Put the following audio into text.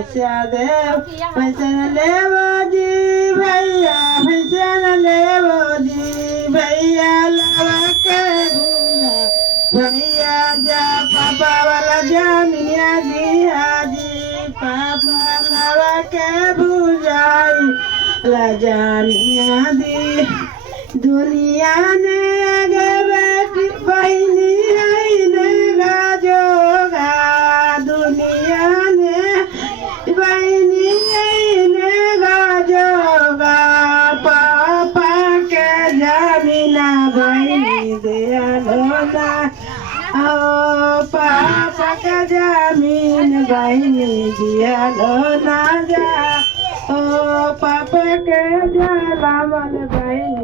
पैसा देव पैसा न लेवो जी भैया पैसा न लेवो जी भैया लावा के भूजा भैया जा पापा वाला जामिया दिया जी पापा लावा के भूजाई ला जामिया दी दुनिया ने आगे बैठी बहनी है नेगा जोगा दुनिया ने बहनी है नेगा जोगा पापा के जमीना बहनी दिया लोना ओ पापा का जमीन बहनी दिया लोना जा ओ पापा के जलामल बहनी